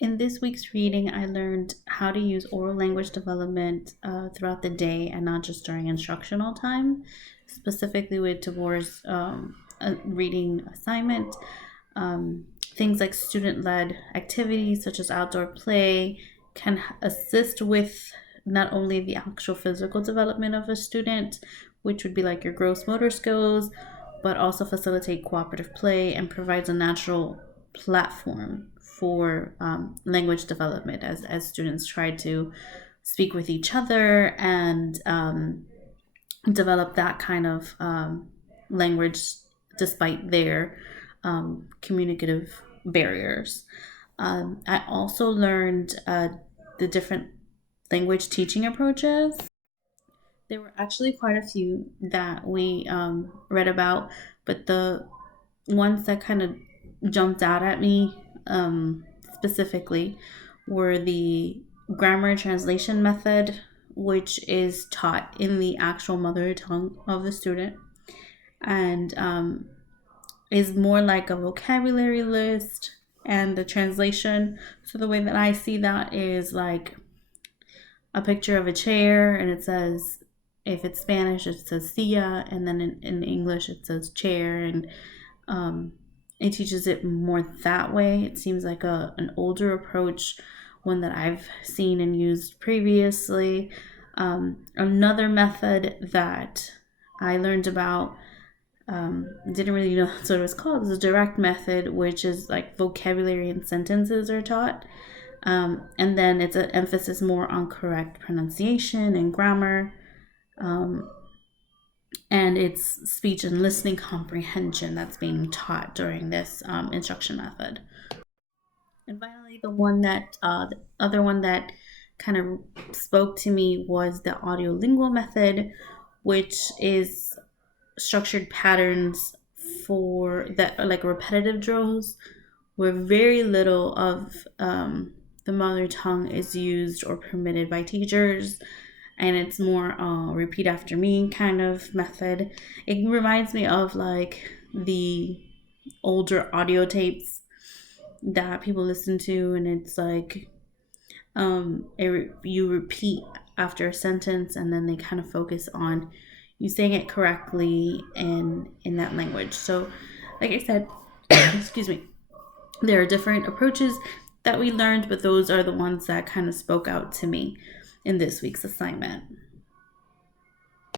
In this week's reading, I learned how to use oral language development throughout the day and not just during instructional time, specifically with Tabor's a reading assignment. Things like student led activities, such as outdoor play, can assist with not only the actual physical development of a student, which would be like your gross motor skills, but also facilitate cooperative play and provides a natural platform for language development as students try to speak with each other and develop that kind of language despite their communicative barriers. I also learned the different language teaching approaches. There were actually quite a few that we read about, but the ones that kind of jumped out at me specifically were the grammar translation method, which is taught in the actual mother tongue of the student and is more like a vocabulary list. And the translation, so the way that I see that is like a picture of a chair, and it says, if it's Spanish, it says silla, and then in English, it says chair, and um, it teaches it more that way. It seems like an older approach, one that I've seen and used previously. Another method that I learned about, didn't really know that's what it was called, is a direct method, which is like vocabulary and sentences are taught. And then it's an emphasis more on correct pronunciation and grammar. And it's speech and listening comprehension that's being taught during this instruction method. And finally, the other one that kind of spoke to me was the audiolingual method, which is structured patterns for that, like repetitive drills, where very little of the mother tongue is used or permitted by teachers, and it's more repeat after me kind of method. It reminds me of like the older audio tapes that people listen to, and it's like you repeat after a sentence, and then they kind of focus on you saying it correctly in that language. So, like I said, excuse me, there are different approaches that we learned, but those are the ones that kind of spoke out to me in this week's assignment.